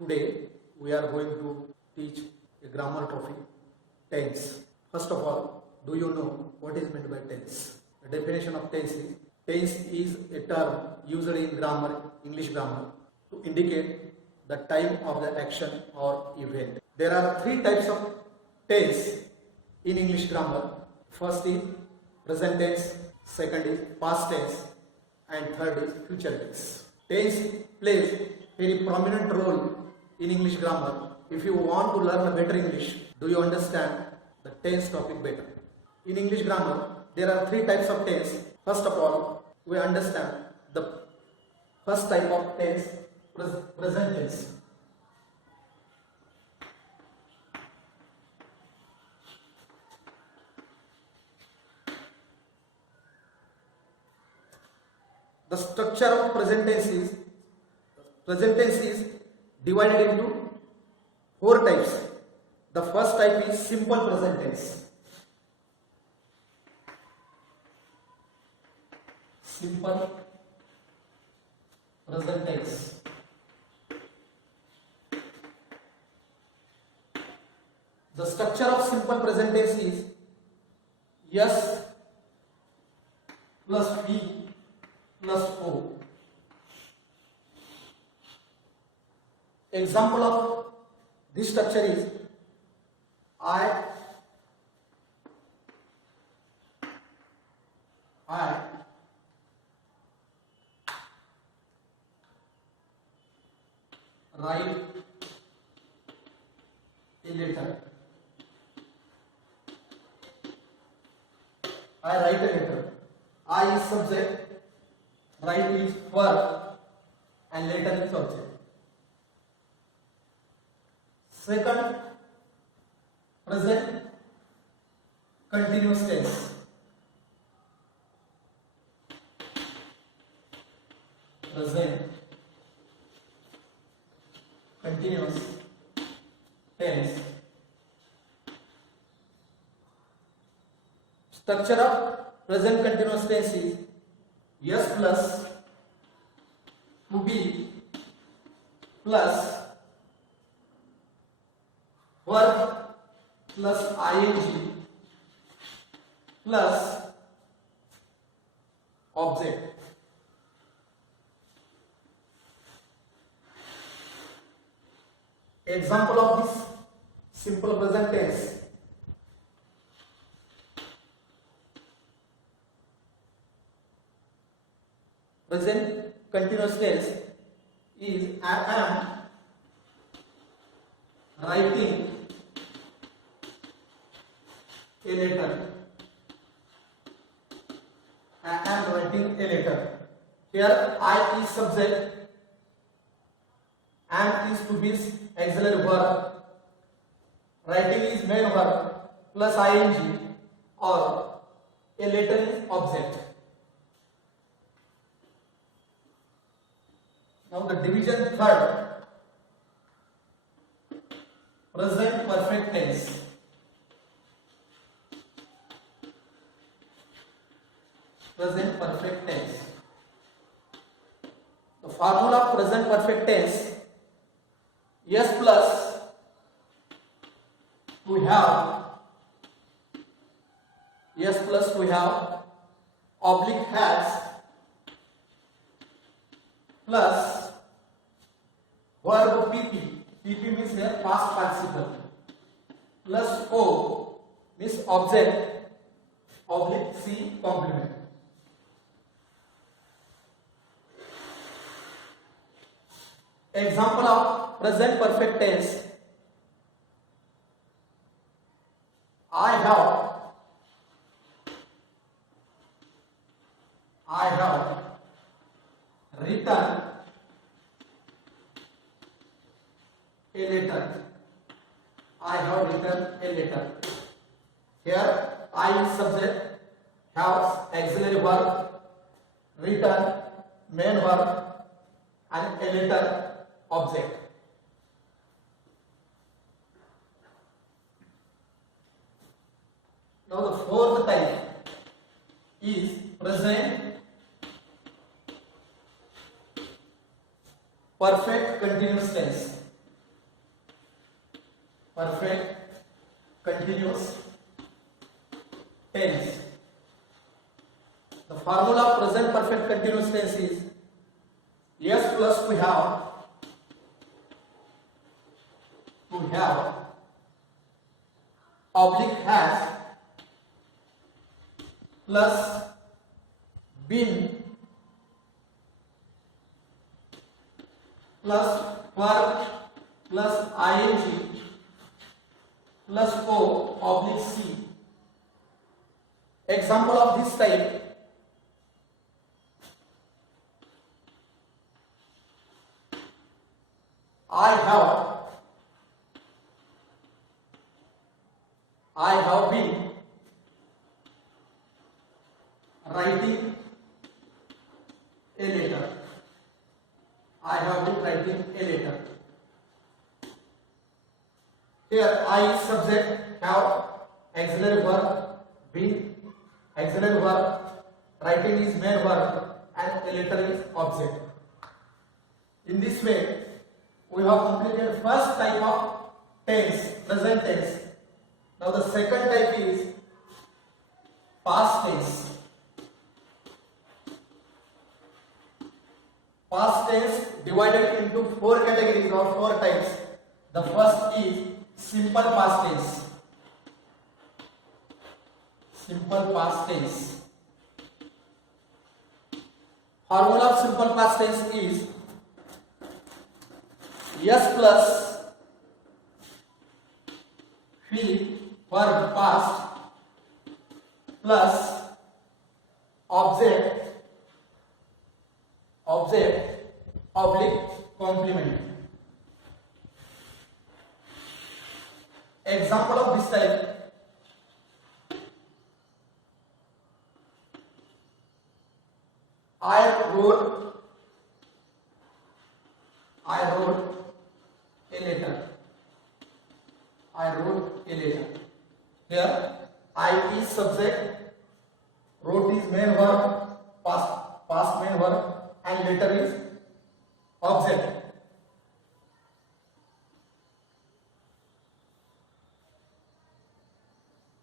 Today we are going to teach a grammar topic, tense. First of all, do you know what is meant by tense? The definition of tense is a term used in grammar, English grammar, to indicate the time of the action or event. There are three types of tense in English grammar. First is present tense, second is past tense, and third is future tense. Tense plays a very prominent role in English grammar. If you want to learn a better English, do you understand the tense topic better? In English grammar, there are three types of tense. First of all, we understand the first type of tense, present tense. The structure of present tense is divided into four types. The first type is simple present tense. Simple present tense. The structure of simple present tense is S plus V plus O. Example of this structure is I write a letter. I write a letter. I is subject, write is verb, and letter is object. Second, present continuous tense. Present continuous tense. Structure of present continuous tense is S plus to be plus verb plus ing plus object. Example of this simple present tense. Present continuous tense is I am writing a letter. I am writing a letter. Here I is subject, am is to be auxiliary verb, writing is main verb plus ing, or a letter is object. Now the division third, present perfect tense. Present perfect tense. The formula of present perfect tense, S plus we have oblique has plus verb PP means here past participle, plus O means object, oblique C complement. Example of present perfect tense, I have written a letter. I have written a letter. Here I is subject, have auxiliary verb, written main verb, and a letter object. Now the fourth type is present perfect continuous tense. tense. The formula of present perfect continuous tense is yes plus we have oblique has plus been plus verb plus ing plus o oblique c. Example of this type: I have been writing a letter. I have been writing a letter. Here I is subject, have auxiliary verb, been auxiliary verb, writing is main verb, and a letter is object. In this way, we have completed first type of tense, present tense. Now the second type is past tense. Past tense divided into four categories or four types. The first is simple past tense. Simple past tense. Formula of simple past tense is yes plus V verb past plus object oblique complement. Example of this type: I wrote a letter. I wrote a letter. Here I is subject, wrote is main verb, past main verb, and letter is object.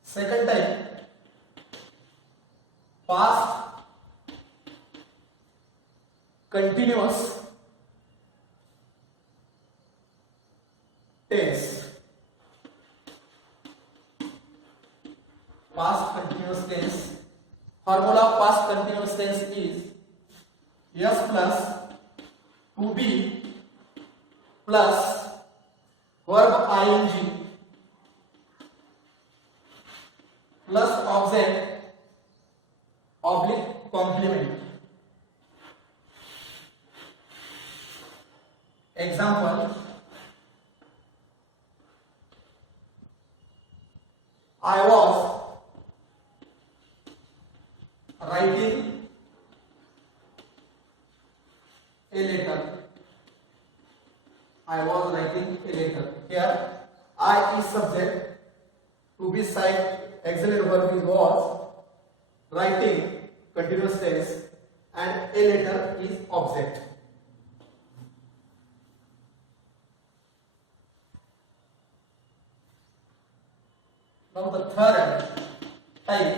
Second type, past continuous tense. Past continuous tense. Formula of past continuous tense is yes plus to be plus verb ing plus object oblique complement. Example: I was writing a letter. I was writing a letter. Here I is subject, to be side, auxiliary verb is was, writing continuous tense, and a letter is object. Now the third type,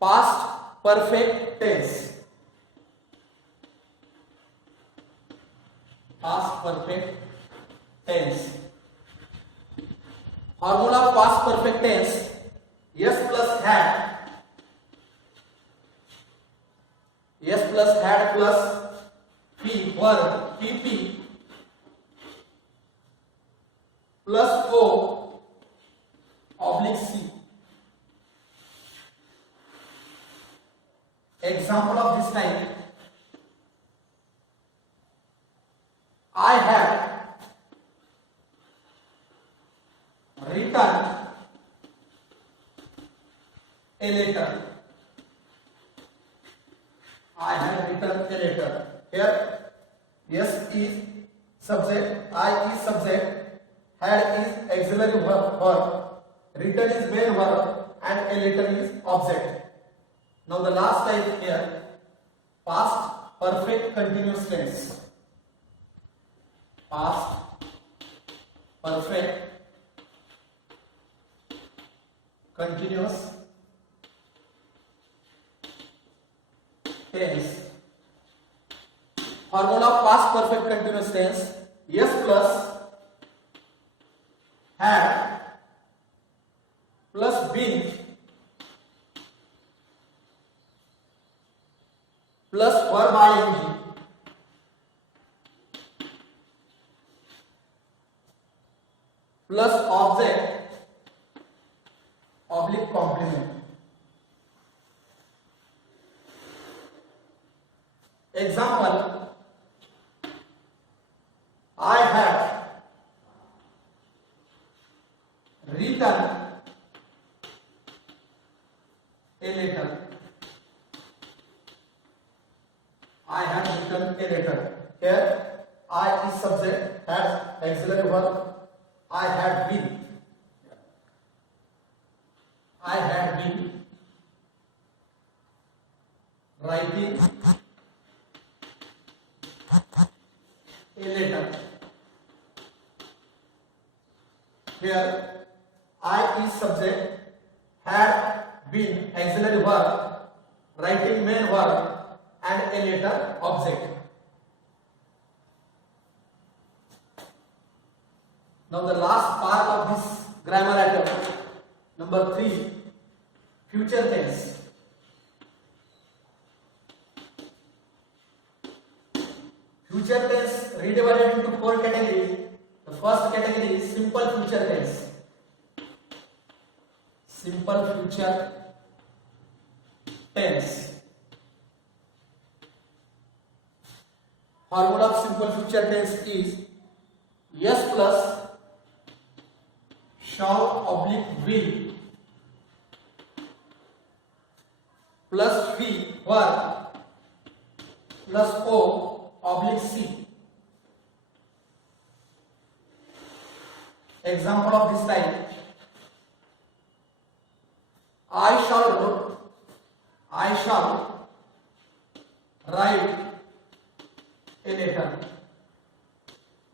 past perfect tense. Past perfect tense. Formula of past perfect tense: yes plus had plus p verb pp plus o oblique c. Example of this type: I had written a letter. I had written a letter. Here yes is subject, I is subject, had is auxiliary verb, written is main verb, and a letter is object. Now the last type here, past perfect continuous tense. Past perfect continuous tense. Formula of past perfect continuous tense: yes plus had plus been plus verb ing plus object oblique complement. Example: I have written a letter. I have written a letter. Here I is subject, has auxiliary verb. I had been. I had been writing a letter. Here I is subject, had been auxiliary verb, writing main verb, and a letter object. Now the last part of this grammar item, number 3, future tense. Future tense redivided into 4 categories. The first category is simple future tense. Simple future tense. Formula of simple future tense is yes plus shall oblique will plus V verb plus O oblique C. Example of this line: I shall write a letter.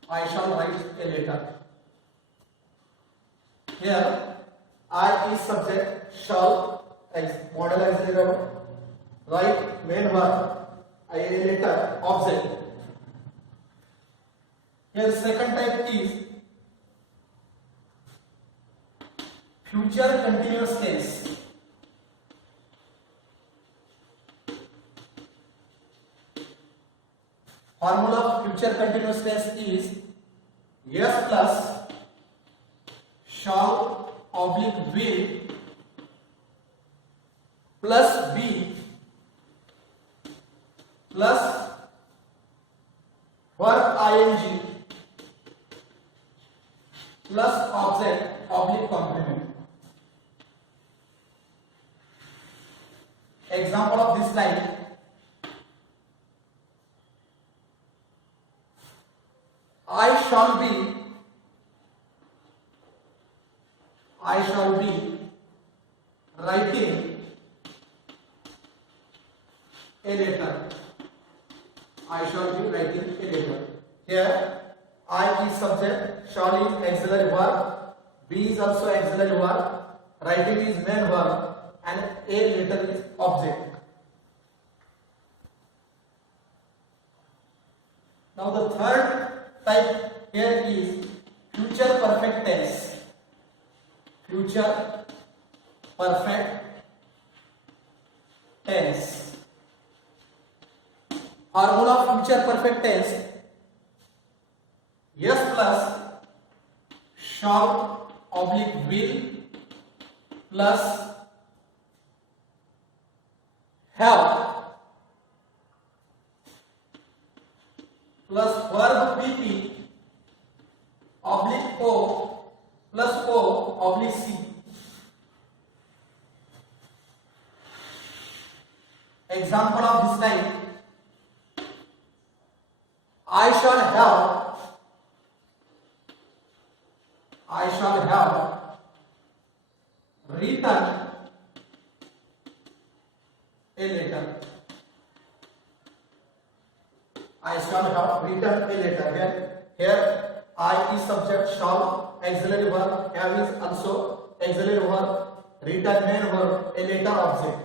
I shall write a letter. Here I is subject, shall model auxiliary verb, write main verb, a letter object. Here second type is future continuous tense. Formula of future continuous tense is yes plus shall oblique will plus be plus verb ing plus object oblique complement. Example of this line: I shall be writing a letter. I shall be writing a letter. Here I is subject, shall is auxiliary verb, be is also auxiliary verb, writing is main verb, and a letter is object. Now the third type here is future perfect tense. Future perfect tense. Formula of future perfect tense: yes plus shall oblique will plus have plus verb pp oblique o plus o oblique c. Example of this line: I shall have written a letter. I shall have written a letter. Here I is subject, shall auxiliary verb, have is also auxiliary verb, written main verb, a letter object.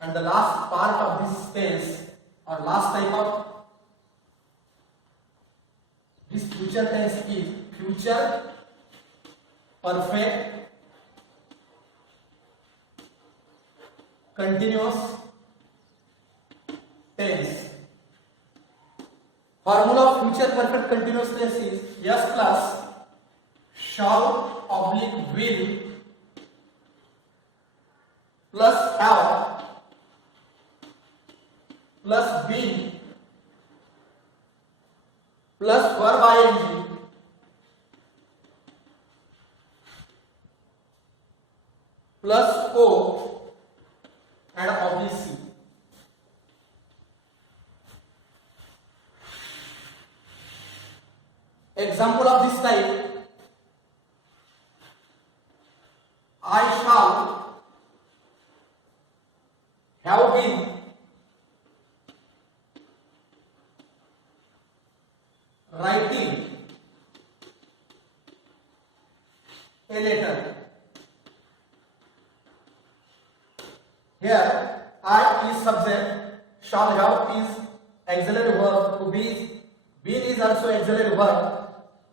And the last part of this tense or last type of this future tense is future perfect continuous tense. Formula of future perfect continuous tense is S plus shall oblique will plus have plus been plus verb ing plus O and oblique C. Example of this type: I shall have been writing a letter. Here I is subject, shall have is auxiliary verb, to be, been is also auxiliary verb,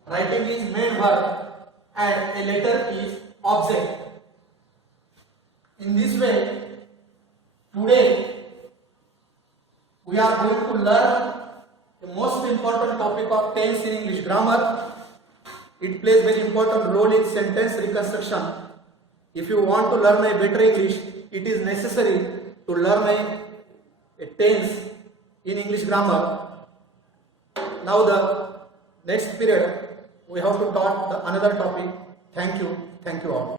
writing is main verb, and a letter is object. In this way, today we are going to learn the most important topic of tense in English grammar. It plays very important role in sentence reconstruction. If you want to learn a better English, it is necessary to learn a tense in English grammar. Now the next period we have to talk the another topic. Thank you all.